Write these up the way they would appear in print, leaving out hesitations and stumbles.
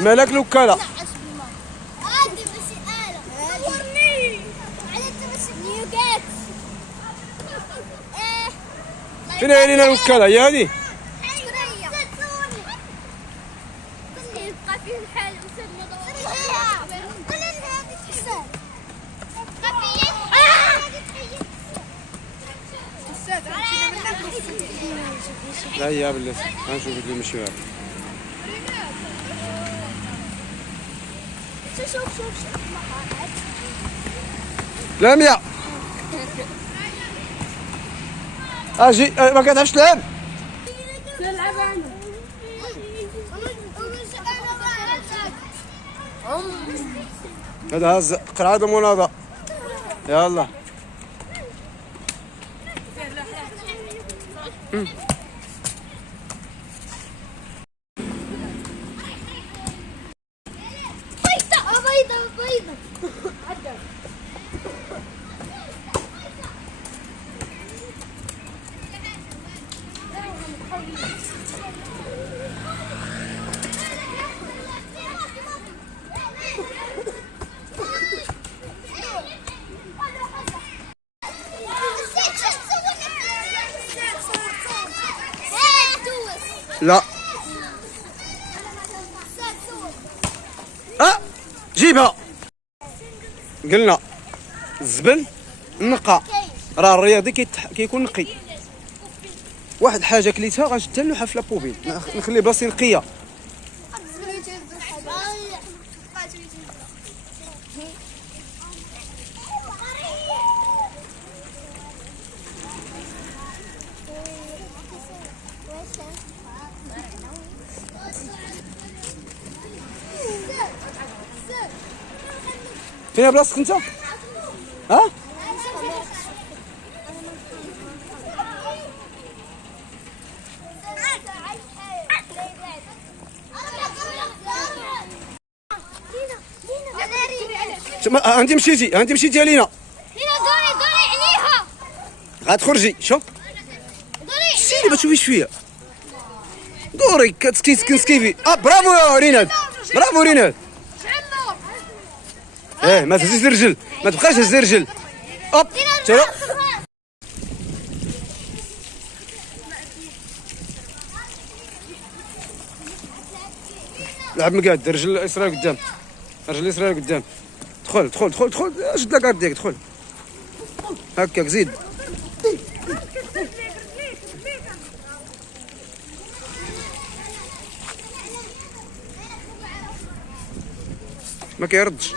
مالك الوكالة؟ فين علينا الوكالة هي هادي؟ لا هي بلاتي غنشوف اللي مشيو هذا. شوف لاميا اجي ما كتعرفش تلعب؟ نلعب انا هذا هز قرعه المناضه. يلا بيضة لا جيبها. قلنا الزبل نقى، راه الرياضي كيكون نقي. واحد حاجه كليتها غنشدها نلوحها في لابوبيل، نخلي بلاصتي نقيه. فين بلاصتك انت؟ ها؟ انت مشيتي لينا. دوري عليها. غتخرجي شوف. سيري باش تشوفي شويه. دوري كتسكيفي. برافو يا ريناد. برافو ريناد. ما تهزيش الرجل، ما تبقاش تهز الرجل. ترى لعب مقاد، الرجل اليسرى لقدام، الرجل اليسرى لقدام. دخل شد لاكارت ديالك، دخل هكاك زيد. ما كيردش.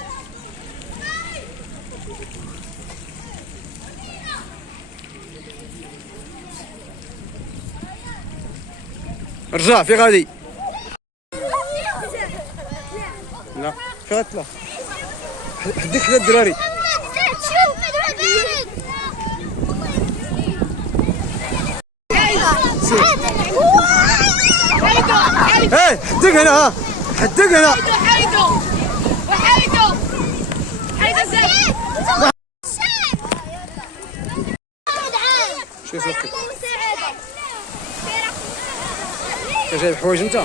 رجع في غادي. لا في غتلا حديك حدا الدراري. حديك هنا، حديك هنا. شو صافي؟ جايب حوايج انت؟